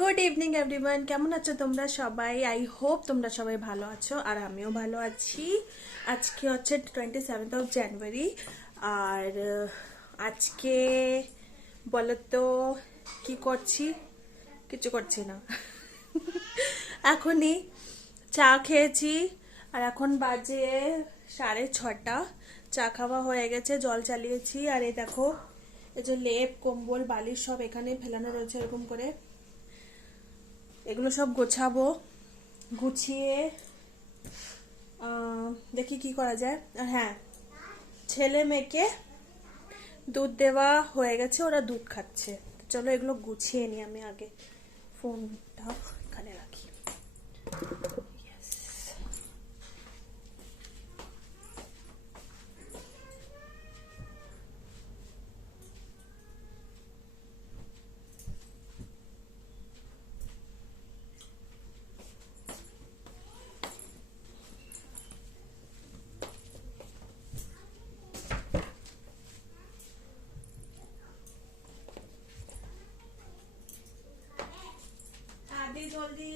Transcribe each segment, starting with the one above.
Good evening everyone, কেমন আছো তোমরা সবাই? আই হোপ তোমরা সবাই ভালো আছো আর আমিও ভালো আছি। আজকে হচ্ছে 27 জানুয়ারি। আর আজকে বলো তো কি করছি? কিছু করছি না। এখনই চা খেয়েছি আর এখন বাজে 6:30। চা খাওয়া হয়ে গেছে, জল চালিয়েছি। আর এই দেখো, এই যে লেপ কম্বল বালিশ সব এখানে ফেলানো রয়েছে এরকম করে। এগুলো সব গোছাবো, গুছিয়ে দেখি কি করা যায়। আর হ্যাঁ, ছেলে মেয়েকে দুধ দেওয়া হয়ে গেছে, ওরা দুধ খাচ্ছে। চলো এগুলো গুছিয়ে নিই। আমি আগে ফোনটা এখানে রাখি। আদি জলদি।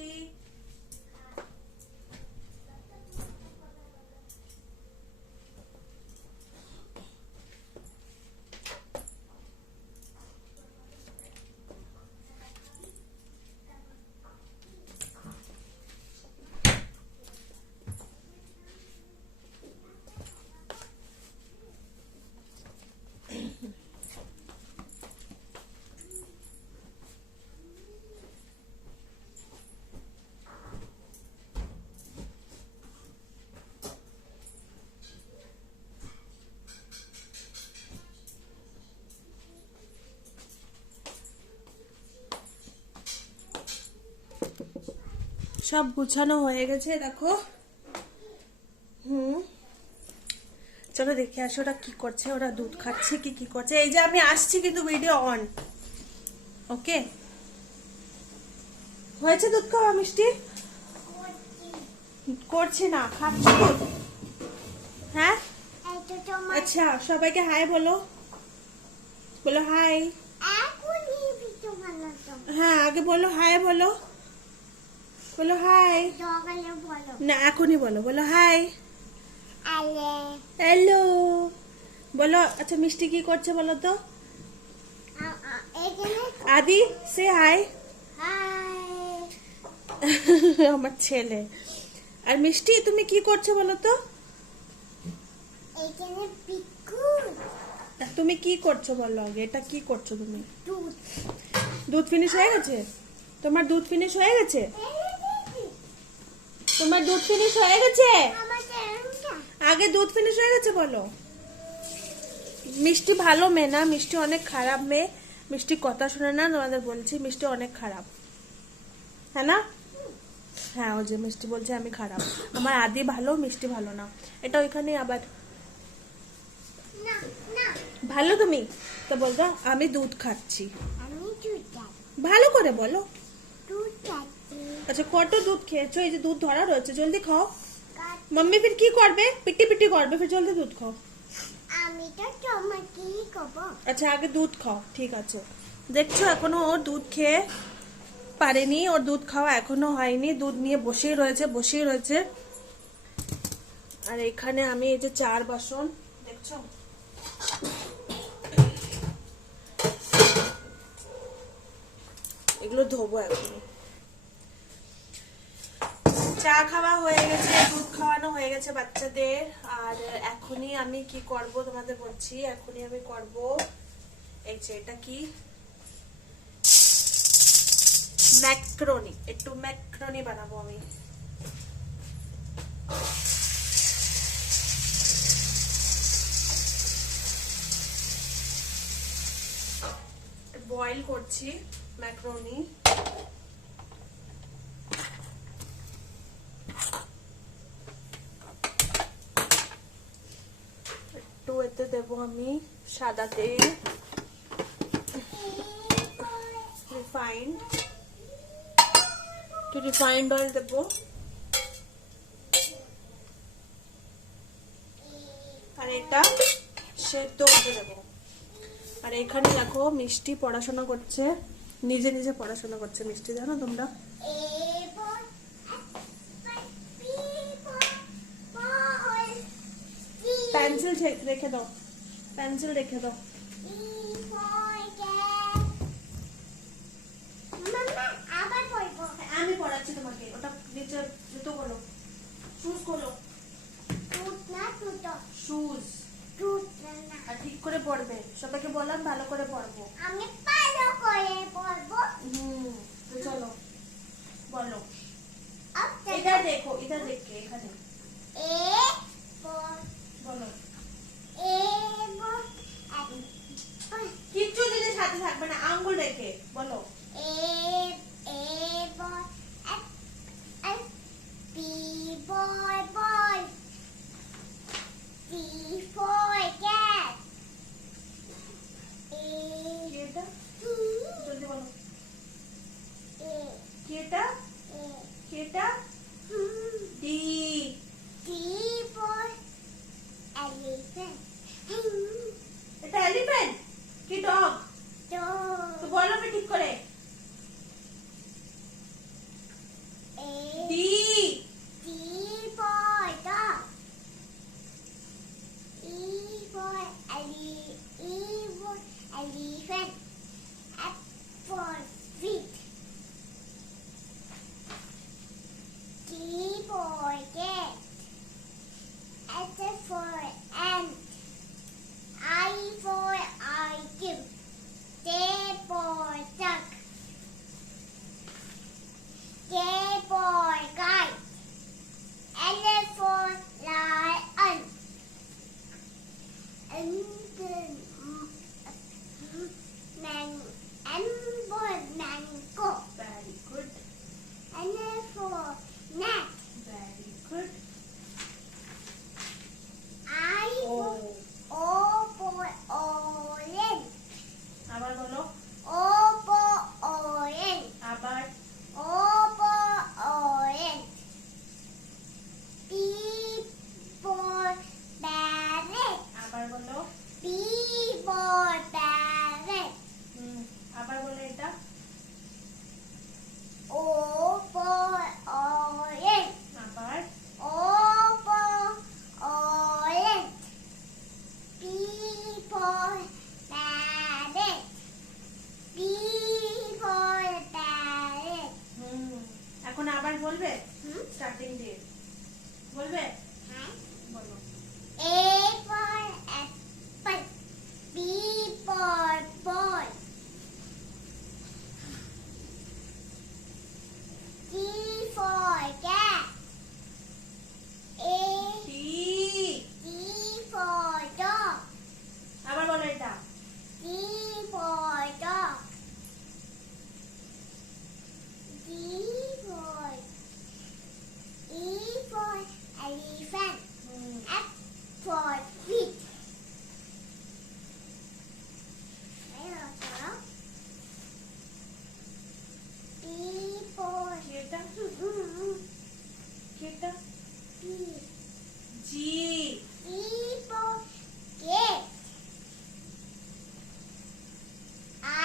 সব গুছানো হয়ে গেছে দেখো। চলো দেখে আসো ওরা কি করছে। ওরা দুধ খাচ্ছে কি কি করছে। এই যে আমি আসছি কিন্তু ভিডিও অন। ওকে, হয়েছে দুধ খাওয়া? মিষ্টি করছি না, খাচ্ছি দুধ। হ্যাঁ আচ্ছা, সবাইকে হাই বলো। বলো হাই। হ্যাঁ আগে বলো হাই, বলো বলো হাই। না এখনই বলো, বলো হাই। হ্যালো বলো। আচ্ছা মিষ্টি কি করছে বলো তো? আদি সে হাই। আমার ছেলে। আর মিষ্টি তুমি কি করছো বলো তো? তুমি কি করছো বলো আগে, এটা কি করছো তুমি? দুধ ফিনিশ হয়ে গেছে? তোমার দুধ ফিনিশ হয়ে গেছে? তোমার দুধ ফিনিশ হয়ে গেছে? আগে দুধ ফিনিশ হয়ে গেছে বলো। মিষ্টি ভালো মেয়ে না, মিষ্টি অনেক খারাপ মেয়ে। মিষ্টি কথা শুনে না, তোমাদের বলছি মিষ্টি অনেক খারাপ, হ্যাঁ না? হ্যাঁ, ও যে মিষ্টি বলছে আমি খারাপ। আমার আদি ভালো, মিষ্টি ভালো না। এটা ওইখানে আবার ভালো। তুমি তো বলতো আমি দুধ খাচ্ছি। ভালো করে বলো। আচ্ছা কত দুধ খেয়েছো? এই যে দুধ ধরা রয়েছে, জলদি খাও। मम्मी फिर की करबे? पिट्टी पिट्टी करबे, फिर जल्दी दूध खाओ। আমি তো তোমাকে কব। আচ্ছা আগে দুধ খাও, ঠিক আছে। দেখছো এখনো ওর দুধ খেয়ে পারেনি, ওর দুধ খাওয়া এখনো হয়নি। দুধ নিয়ে বসেই রয়েছে। আর এখানে আমি এই যে চার বাসন দেখছো, এগুলো ধোবো এখন। চা খাওয়া হয়ে গেছে, দুধ খাওয়ানো হয়ে গেছে বাচ্চাদের। আর এখনই আমি কি করব তোমাদের বলছি। এখনই আমি করব এই যে এটা কি, ম্যাক্রোনি। একটু ম্যাক্রোনি বানাবো আমি। বয়েল করছি ম্যাক্রোনি। একটু এতে দেবো আমি সাদা তেল, রিফাইন্ড অয়েল দেবো। আর এটা সেদ্ধ হতে দেবো। আর এখানে দেখো মিষ্টি পড়াশোনা করছে, নিজে নিজে পড়াশোনা করছে মিষ্টি, জানো তোমরা? পেন্সিল রেখে দাও, পেন্সিল রেখে দাও। আমি পড়াচ্ছি তোমাকে, ওটা নিচে জুতো খোলো, শুজ খোলো, শুজ। আর ঠিক করে পড়বে, সবাইকে বললাম ভালো করে পড়বো। আমি ভালো করে পড়বো। তো চলো বলো। এটা দেখো, এটা দেখে এখানে বলো। কিচ্ছু জিনিস হাতে থাকবে না, আঙ্গুল রেখে বলো। জলদি বলো। কেটা কেটা ডি এটা এলিফ্যান্ট কি ডগ? তো বলো না ঠিক করে। D Elephant. F for feet. G for cat. H for ant. I for item. J for duck. K for kite. L for lion. M for mango. Very good. N for net. Very good. O for orange. আবার বলো। O for orange. আবার O for orange. P for parrot. আবার বলো। P for parrot. আবার বলো এটা। O for orange. আবার O for orange. P for parrot. P for parrot. এখন আবার বলবে, স্টার্টিং দিয়ে বলবে। বলো। A for apple. B for ball. C for cat. A T C for dog. আবার বলো এটা। D for dog. D for E for elephant. F for feet. E for কেটা কেটা জি। E for cat.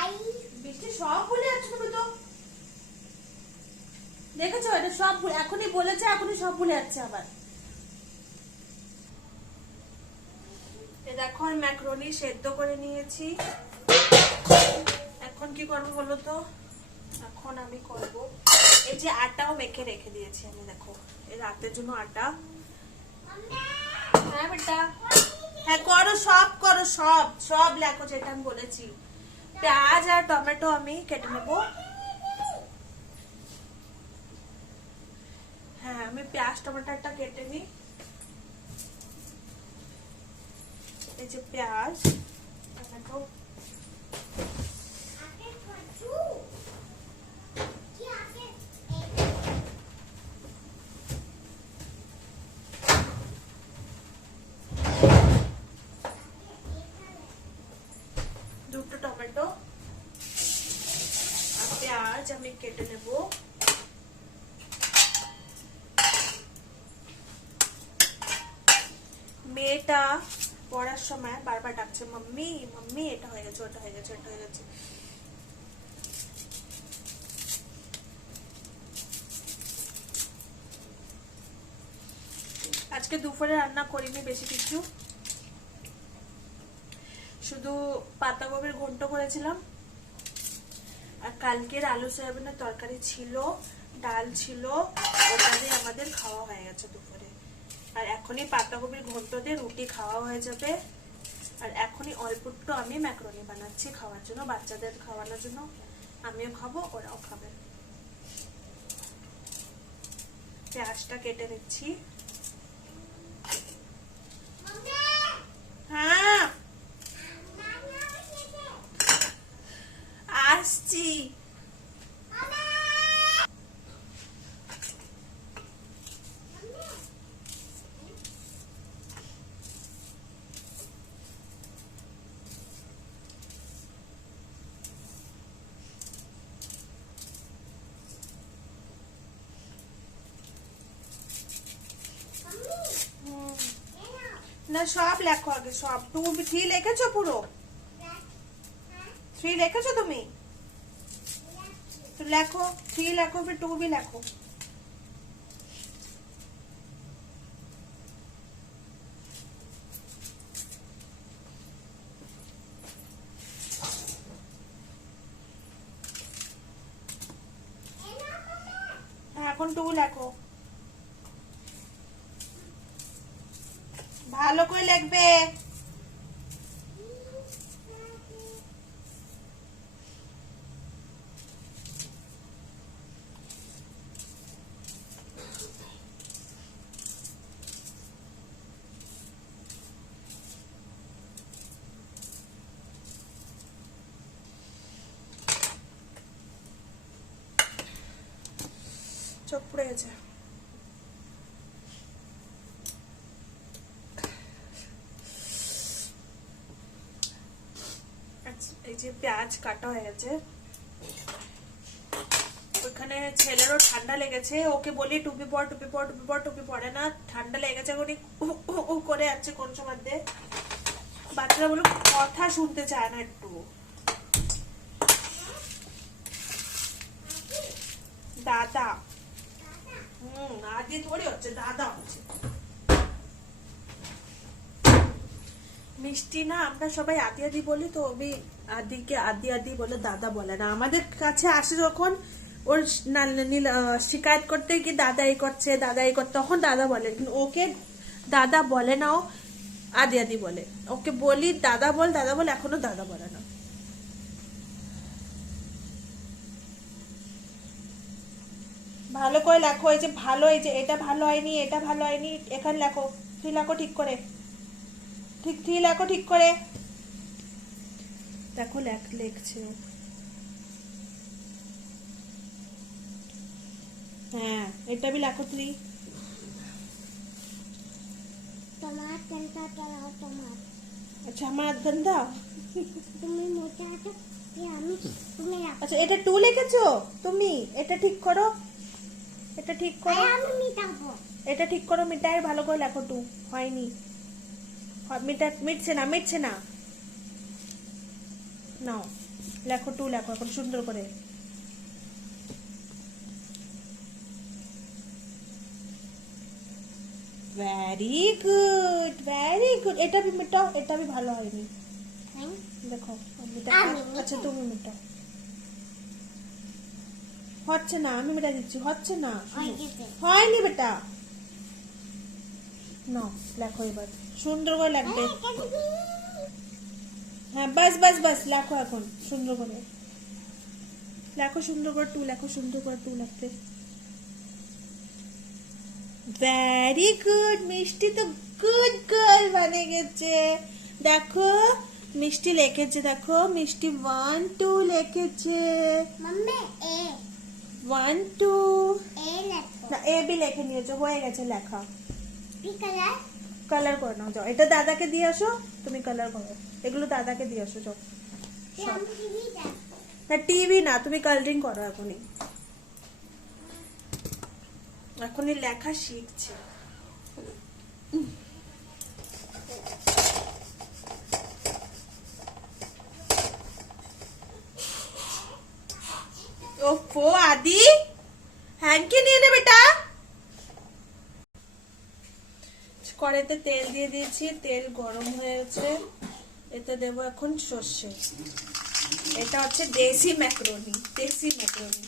I বৃষ্টি সব ভুলে যাচ্ছ তুমি তো, দেখেছো? এটা সব এখনই বলেছে, এখনই সব ভুলে যাচ্ছে আবার। দেখো আমি ম্যাকারনি সেদ্ধ করে নিয়েছি। এখন কি করবো বলো তো? এখন আমি করব এই যে আটাও মেখে রেখে দিয়েছি আমি, দেখো এই রাতের জন্য আটা। হ্যাঁ বেটা, হ্যাঁ করো, সব করো, সব সব লেখো যেটা আমি বলেছি। পেঁয়াজ আর টমেটো আমি কেটে নেবো। হ্যাঁ আমি পেঁয়াজ টমেটোটা কেটে নিই। এই যে পেঁয়াজ টমেটো, দুটো টমেটো আর পেঁয়াজ আমি কেটে নেব। মেয়েটা পড়ার সময় বারবার ডাকছে মাম্মি মাম্মি, এটা হয়ে গেছে, ওটা হয়ে গেছে, এটা হয়ে গেছে। আজকে দুপুরে রান্না করিনি বেশি কিছু, শুধু পাতাকপির ঘন্ট করেছিলাম, আর কালকের আলু সয়াবিনের তরকারি ছিল, ডাল ছিল, ওটা দিয়ে আমাদের খাওয়া হয়ে গেছে দুপুরে। আর এখনই পাতাকপির ঘন্ট দিয়ে রুটি খাওয়া হয়ে যাবে। আর এখনই অল্প একটু আমি ম্যাকারনি বানাচ্ছি খাওয়ার জন্য, বাচ্চাদের খাওয়ানোর জন্য। আমিও খাবো, ওরাও খাবে। পেঁয়াজটা কেটে নিচ্ছি। হ্যাঁ আসছি। না সব লেখো আগে, সব। 2 3 লিখেছো পুরো? 3 লিখেছো তুমি? তো লেখো 3 লেখো, फिर 2 भी লেখো। এখন 2 লেখো, ভালো করে লিখবে। চোখ পুড়ে গেছে। এই যে পেঁয়াজ কাটা হয়ে গেছে। ওখানে ছেলেরও ঠান্ডা লেগেছে, ওকে বলি টুপি পর, টুপি পর, টুপি পর, টুপি পরে না, ঠান্ডা লেগেছে। উনি উ করে যাচ্ছে কোন সময়। বাচ্চারা বলো কথা শুনতে চায় না একটু। দাদা, আদি থোড়ি হচ্ছে, দাদা হচ্ছে। মিষ্টি না আমরা সবাই আদি আদি বলি, তো আমি আদিকে আদি আদি বলে, দাদা বলে না। আমাদের কাছে আসে যখন ওর শিকায়ত করতে কি দাদা এই করছে, দাদা এই করছে, তখন দাদা বলে। ওকে দাদা বলে না, ও আদি আদি বলে। ওকে বলি দাদা বল, দাদা বল, এখনো দাদা বলে না। ভালো করে লেখো। এই যে ভালো, এই যে এটা ভালো হয়নি, এটা ভালো হয়নি, এখানে লেখো। 3 লেখো ঠিক করে, ঠিক 3 লেখো ঠিক করে। দেখো লিখছে। হ্যাঁ এটা भी লেখো 3। टमाटर का टमाटर। আচ্ছা আমার হাত গন্ধা। তুমি মোটা আছো, আমি তুমি আচ্ছা এটা 2 লিখেছো তুমি, এটা ঠিক করো, এটা ঠিক করো, আমি মিটাবো। এটা ঠিক করো। মিটাই ভালো করে লেখো। 2 হয়নি, মিটছে না, মিটছে না। নাও লেখো 2 লেখো এখন সুন্দর করে। Very good, very good. এটা भी মিটাও, এটা भी ভালো হয়নি। দেখো আচ্ছা তুমি মিটাও। হচ্ছে না, আমি মিটা দিচ্ছি, হচ্ছে না, হয়নি বেটা। নাও লেখো এবার সুন্দর করে লিখবে। হ্যাঁ বাস বাস বাস, লেখো এখন সুন্দর করে লেখো, সুন্দর করে 2 লেখো, সুন্দর করে 2 লিখতে। Very good. মিষ্টি তো গুড গার্ল বনে গেছে। দেখো মিষ্টি লিখেছে, দেখো মিষ্টি 1 2 লিখেছে। मम्मी ए 1 2 ए লেখো। না এ বি লিখে নিয়েছো, হয়ে গেছে লেখা। কি কালার? কালার করে নাও যাও। এটা দাদাকে দিয়ে আসো, তুমি কালার করো। এগুলো দাদাকে দিয়ে আসো যাও। আমি টিভি দেখ। না টিভি না, তুমি কালারিং করো এখনই। এখনই লেখা শিখছে। ওফো আদি, হ্যাংকি নিয়ে নে বেটা। কড়াইতে তেল দিয়ে দিয়েছি, তেল গরম হয়ে গেছে, এতে দেবো এখন সর্ষে। এটা হচ্ছে দেশি ম্যাকারনি, দেশি ম্যাকারনি।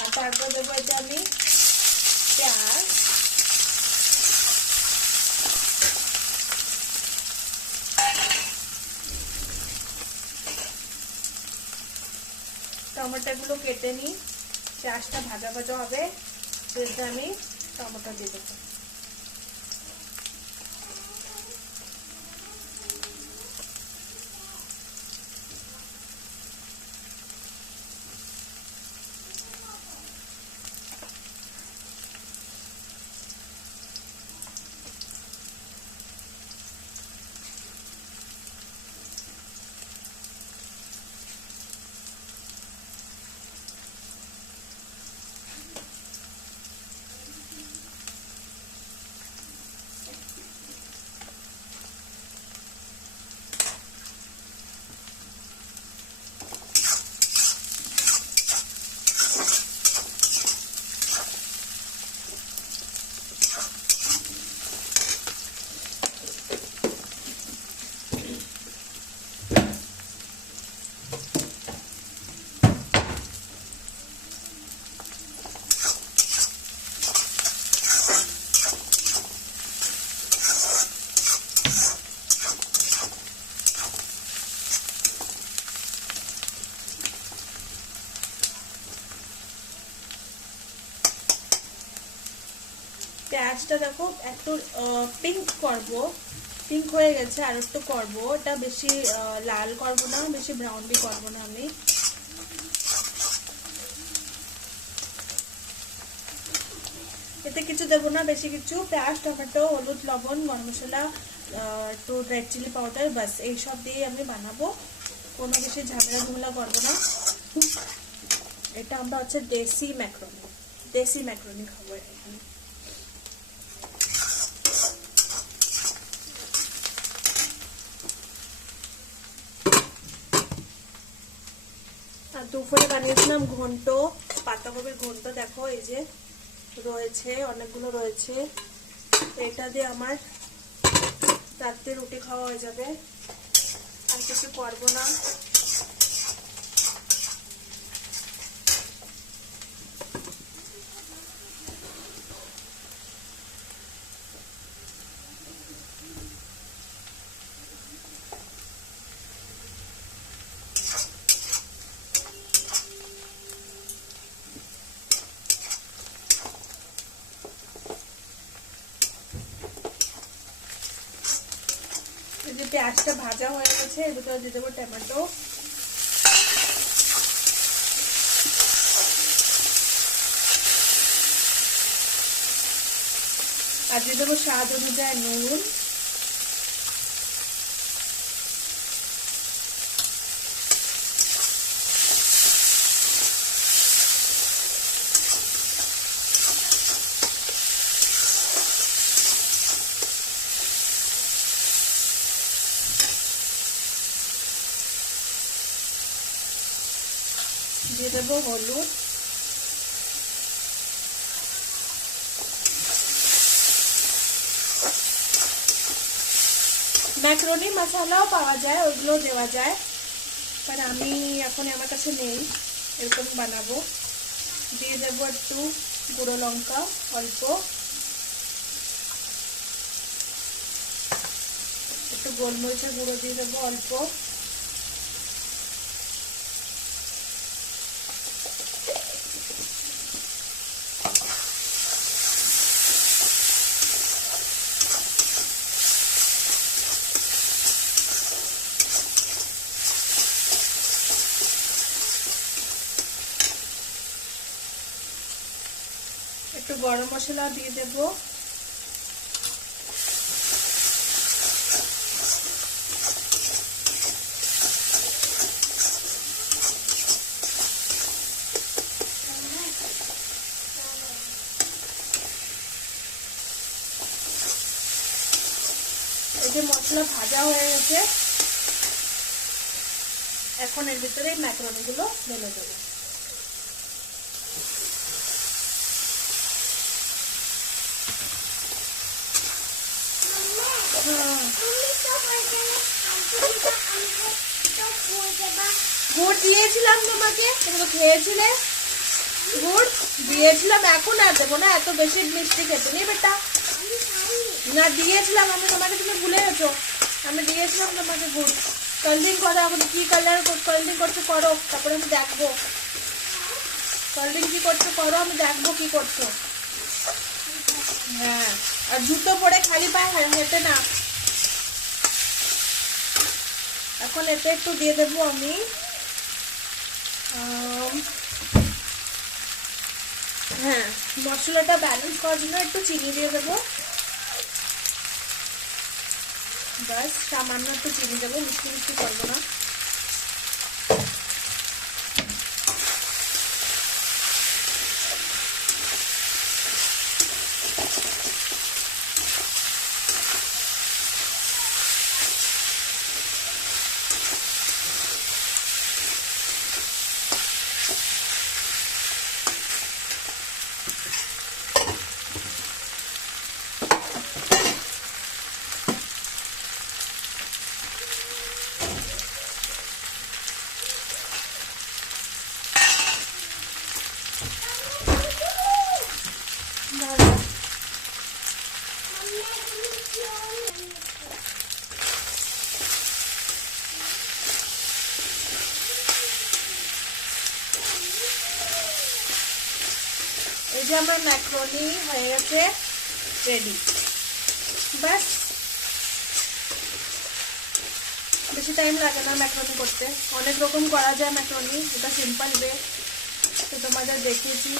আর তারপর দেবো এটা আমি পেঁয়াজ, টমেটোগুলো কেটে নিই, পেঁয়াজটা ভাজা ভাজা হবে, তো এতে আমি টমেটো দিয়ে দেবো। পেঁয়াজটা দেখো একটু পিঙ্ক করব, পিঙ্ক হয়ে গেছে, আর একটু করব, এটা বেশি লাল করব না, বেশি ব্রাউন বি করব না। আমি এতে কিছু দেবো না বেশি কিছু, পেঁয়াজ, টমেটো, হলুদ, লবণ, গরম মশলা, একটু রেড চিলি পাউডার, বাস এইসব দিয়ে আমি বানাবো, কোনো বেশি ঝামেলা করবো না। এটা আমরা হচ্ছে দেশি ম্যাকারনি, দেশি ম্যাকারনি খাবো এখানে। আর দুপুরে বানিয়েছিলাম ঘন্ট, পাতাকপির ঘন্ট, দেখো এই যে রয়েছে, অনেকগুলো রয়েছে। এটা দিয়ে আমার রাত্রে রুটি খাওয়া হয়ে যাবে, আর কিছু করবো না। পেঁয়াজটা ভাজা হয়ে গেছে, এর ভিতরে দিয়ে দেবো টমেটো, আর দিয়ে দেবো স্বাদ অনুযায়ী নুন, দিয়ে দেবো হলুদ, ম্যাকারনি মশলাও পাওয়া যায়, ওইগুলো দেওয়া যায়, কারণ আমি এখন আমার কাছে নেই, এরকম বানাবো। দিয়ে দেবো একটু গুঁড়ো লঙ্কা অল্প, একটু গোলমরিচের গুঁড়ো দিয়ে দেবো অল্প, একটু গরম মশলা দিয়ে দেব, এই যে মশলা ভাজা হয়ে গেছে, এখন এর ভিতরে ম্যাকারনি গুলো ঢেলে দেবো। গুড় দিয়েছিলাম তোমাকে, তুমি তো খেয়েছিলে। গুড় দিয়েছিলাম, এখন আর দেবো না, এত বেশি মিষ্টি খেতে নেই বেটা। না দিয়েছিলাম আমি তোমাকে, তুমি ভুলে গেছো। আমি দিয়েছিলাম তোমাকে গুড়। কালারিং করো এখন, কি কালার কালারিং করছো করো, তারপরে আমি দেখবো। কালারিং কি করছো করো, আমি দেখবো কি করছো। হ্যাঁ, আর জুতো পরে খালি পায়ে হেঁটে না। এখন এটা একটু দিয়ে দেবো আমি হ্যাঁ, মশলাটা ব্যালেন্স করার জন্য একটু চিনি দিয়ে দেবো। বাস, সামান্য একটু চিনি দেবো, মিষ্টি মিষ্টি করবো না। এই যে আমার ম্যাকারনি হয়ে গেছে রেডি। বাস, বেশি টাইম লাগে না ম্যাকারনি করতে, অনেক রকম করা যায় ম্যাকারনি, এটা সিম্পল ওয়ে, তো তোমাদের দেখিয়েছি।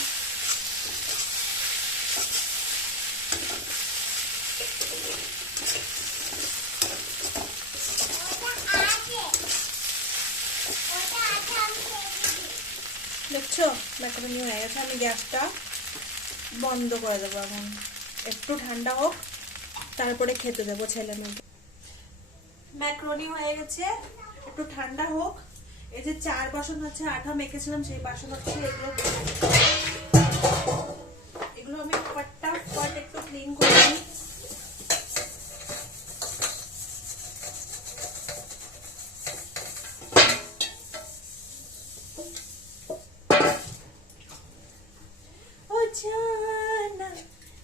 দেখছো ম্যাকারনি হয়ে গেছে, আমি গ্যাসটা বন্ধ করে দেবো এখন, একটু ঠান্ডা হোক তারপরে খেতে দেবো ছেলে মেয়েকে। ম্যাকারনি হয়ে গেছে, একটু ঠান্ডা হোক। এই যে 4 বাসন হচ্ছে আটা মেখেছিলাম, সেই বাসন হচ্ছে এগুলো আমি ফটাফট একটু ক্লিন করে নিই। जाना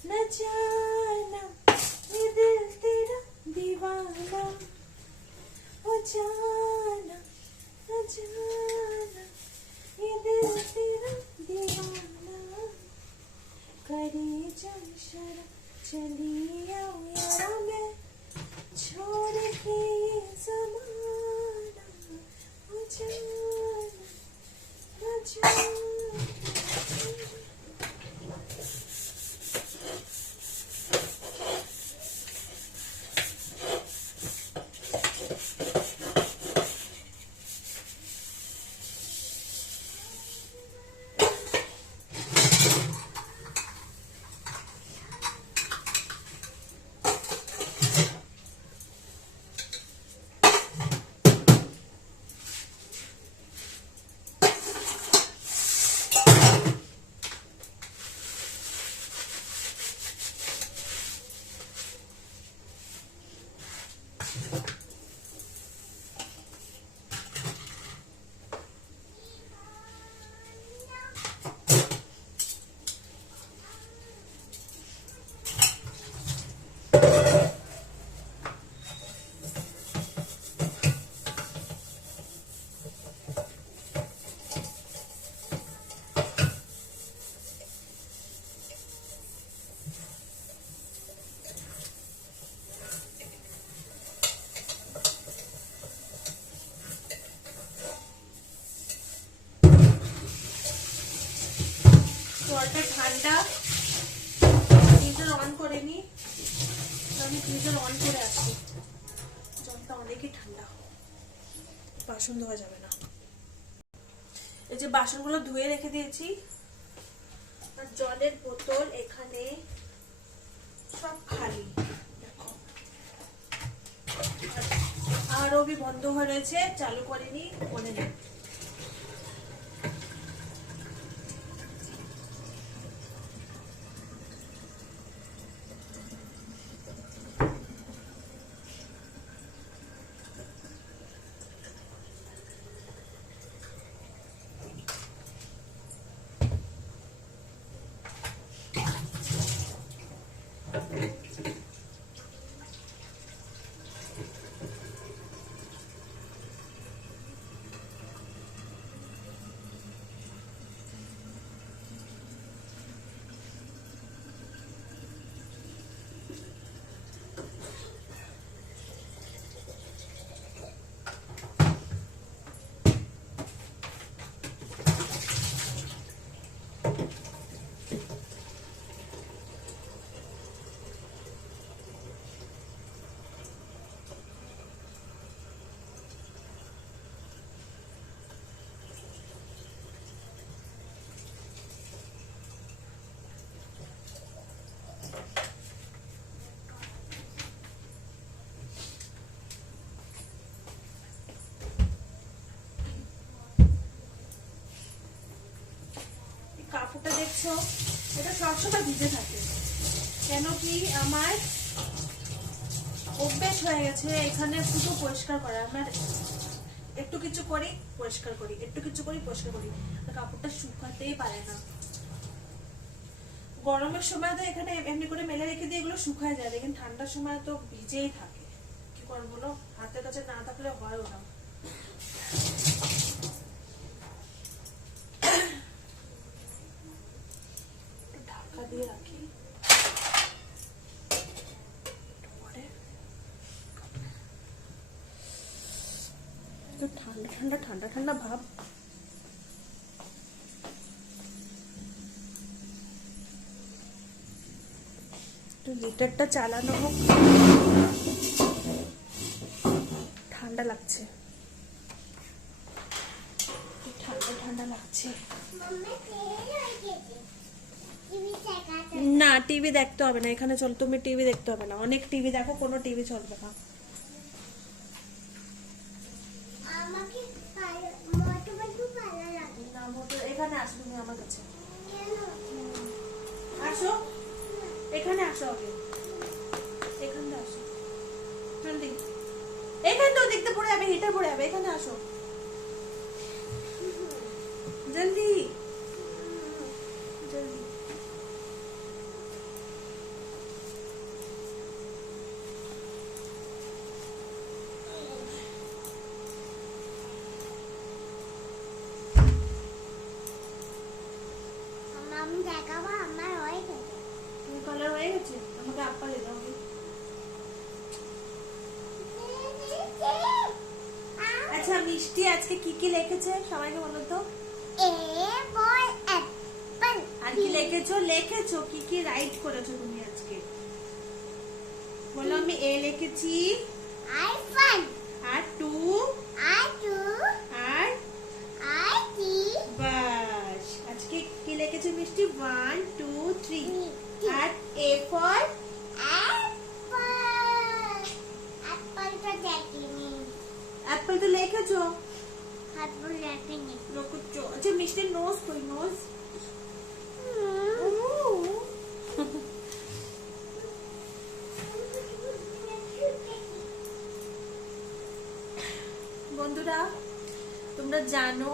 न जाना ये दिल तेरा दीवाना, ओ जाना न जाना ये दिल तेरा दीवाना, करे चल शरा चली आओ यारा मैं छोड़ के ज़माना, ओ जाना न जाना। জলটা ঠান্ডা, গিজার অন করে নি, আমি গিজার অন করে আসি। জলটা অনেকই ঠান্ডা, বাসন ধোয়া যাবে না। এই যে বাসনগুলো ধুয়ে রেখে দিয়েছি, আর জলের বোতল এখানে সব খালি, দেখো। আরও भी বন্ধ হয়ে রয়েছে, চালু করিনি, মনে নেই। কাপড়টা দেখছো, এটা সবসময় ভিজে থাকে। কেন কি আমার অভ্যেস হয়ে গেছে এখানে পুরো পরিষ্কার করা। আমার একটু কিছু করি পরিষ্কার করি, একটু কিছু করি পরিষ্কার করি, কাপড়টা শুকাতেই পারে না। গরমের সময় তো এখানে এমনি করে মেলে রেখে দিয়ে এগুলো শুকায় যায়, দেখেন ঠান্ডার সময় তো ভিজেই থাকে। কি করবো বলো, হাতের কাছে না থাকলে হয়ও না। ঢাকা দিয়ে রাখি, ঠান্ডা ঠান্ডা ঠান্ডা ঠান্ডা ভাব। লিটারটা চালানো হোক, ঠান্ডা লাগছে, ঠান্ডা ঠান্ডা লাগছে। না টিভি দেখতে হবে না এখানে, চল তুমি টিভি দেখতে হবে না, অনেক টিভি দেখো, কোনো টিভি চলবে না। এখানে আসো তুমি আমার কাছে, আসো এখানে আসো, আগে এখানে আসো, জলদি। এখানে তো দেখতে পড়ে যাবে, হিটার পড়ে যাবে, এখানে আসো জলদি জলদি। আমি দেখাবো আমার হয়ে গেছে। তুমি কালার হয়ে গেছে, আমাকে আপা দিয়ে দাও। আচ্ছা মিষ্টি আজকে কি কি লিখেছে সবাইকে বলো তো। A for Apple. আর কি লিখেছো, লিখেছো কি কি রাইট করেছো তুমি আজকে বলো। আমি এ লিখেছি, আইফোন, আর 2, I2, আর I3, বাস। আজকে কি লিখেছো মিষ্টি, 1 2 3। 3। আর এ ফর অ্যাপল। অ্যাপলটা দেখিনি। অ্যাপল তো লিখেছো, অ্যাপল দেখিনি। লিখেছো। আচ্ছা মিষ্টির নোজ কই, নোজ বন্ধুরা তোমরা জানো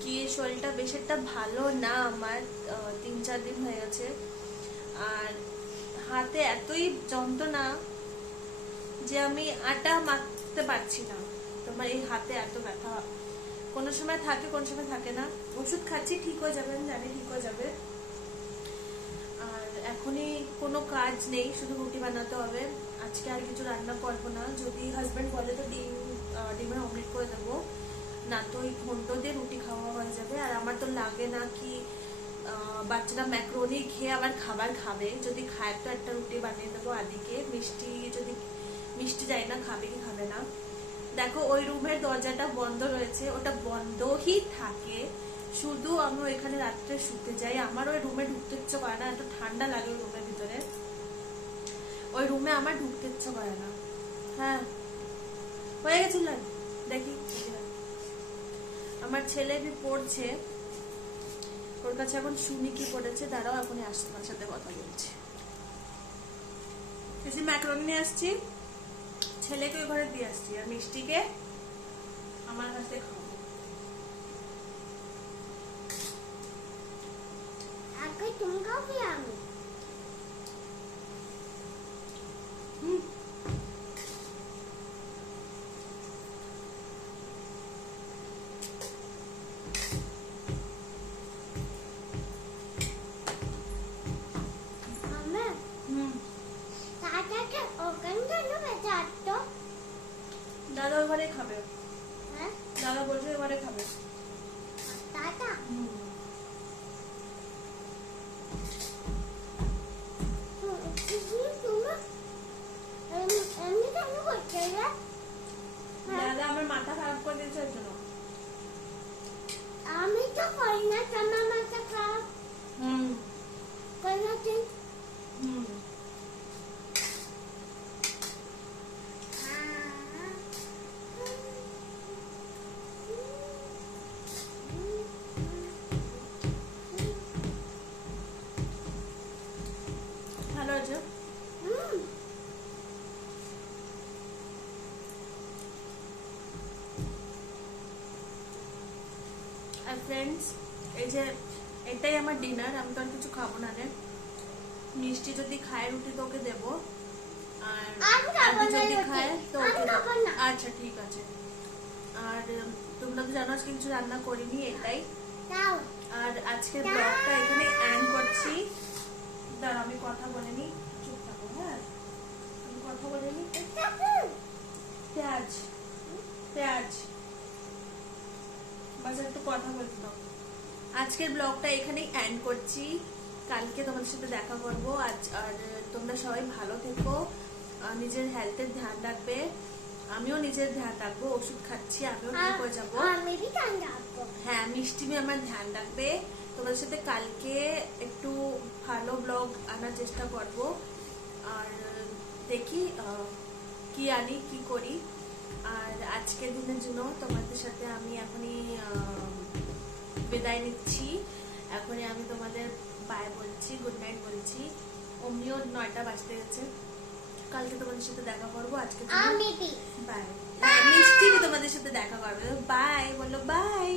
কি শরীরটা বেশ একটা ভালো না আমার, 3-4 দিন হয়ে গেছে। আর হাতে এতই যন্ত্রণা যে আমি আটা মাখতে পারছি না। তোমার এই হাতে এত ব্যথা, কোনো সময় থাকে কোনো সময় থাকে না। ওষুধ খাচ্ছি, ঠিক হয়ে যাবে, আমি জানি ঠিক হয়ে যাবে। আর এখনই কোনো কাজ নেই, শুধু রুটি বানাতে হবে। আজকে আর কিছু রান্না করবো না, যদি হাজবেন্ড বলে তো ডিমের অমলেট করে দেবো, না তো ওই ঘন্ট দিয়ে রুটি খাওয়া হয়ে যাবে। আর আমার তো লাগে না কি বাচ্চারা ম্যাক্রোনি খেয়ে আবার খাবার খাবে, যদি খায় তো একটা রুটি বানিয়ে দেবো আদিকে। মিষ্টি যদি মিষ্টি যায় না খাবে কি খাবে না। দেখো ওই রুমের দরজাটা বন্ধ রয়েছে, ওটা বন্ধই থাকে, শুধু আমি ওইখানে রাত্রে শুতে যাই। আমার ওই রুমে ঢুকতে ইচ্ছে করে না, এত ঠান্ডা লাগে ওই রুমের ভিতরে, ওই রুমে আমার ঢুকতে ইচ্ছে করে না। হ্যাঁ হয়ে গেছিল, দেখি আমার ছেলে বি পড়ছে, ওর কাছে এখন শুনি কি পড়েছে, দাঁড়াও এখনই আসছে, আমার সাথে কথা বলছি। কিছু ম্যাকারনি নিয়ে আসছি, ছেলেকে ওই ঘরে দিয়ে আসছি, আর মিষ্টিকে আমার কাছে খাওয়াবো। আগে তুমি খাবে আমি। মাম্মা, দাদাকে ওখানে নেবে চারটো। দাদা ওই ঘরে খাবে, হ্যাঁ দাদা বলছে ওই ঘরে খাবে। দাদা আছে। আর ফ্রেন্ডস, এই যে এটাই আমার ডিনার। আমি তো আর কিছু খাবো না রে। মিষ্টি যদি খায় রুটি তো ওকে দেবো, আর আদি যদি খায় তো ওকে দেবো। আচ্ছা ঠিক আছে। আর তোমরা তো জানো আজকে কিছু রান্না করিনি, এটাই। আর আজকের ব্লগটা এখানে এন্ড করছি। দাঁড়াও আমি কথা বলে নি, চুপ থাকো। হ্যাঁ আমি কথা বলে নি। পেঁয়াজ পেঁয়াজ বাস একটু কথা বলতে দাও। আজকের ব্লগটা এখানেই এন্ড করছি। কালকে তোমাদের সাথে দেখা করবো। আজ আর তোমরা সবাই ভালো থেকো, নিজের হেলথের ধ্যান রাখবে। আমিও নিজের ধ্যান রাখবো, ওষুধ খাচ্ছি, আমিও ঠিক হয়ে যাবো। হ্যাঁ, মিষ্টি আমার ধ্যান রাখবে। তোমাদের সাথে কালকে একটু ভালো ব্লগ আনার চেষ্টা করব। আর দেখি কি আনি কি করি। আর আজকের দিনের জন্য তোমাদের সাথে আমি এখনই বিদায় নিচ্ছি। এখনই আমি তোমাদের বাই বলছি, গুড নাইট বলছি। অমনিও 9টা বাজতে গেছে। কালকে তোমাদের সাথে দেখা করবো। আজকে বাই। মিষ্টি তোমাদের সাথে দেখা করবে। বাই বলো, বাই।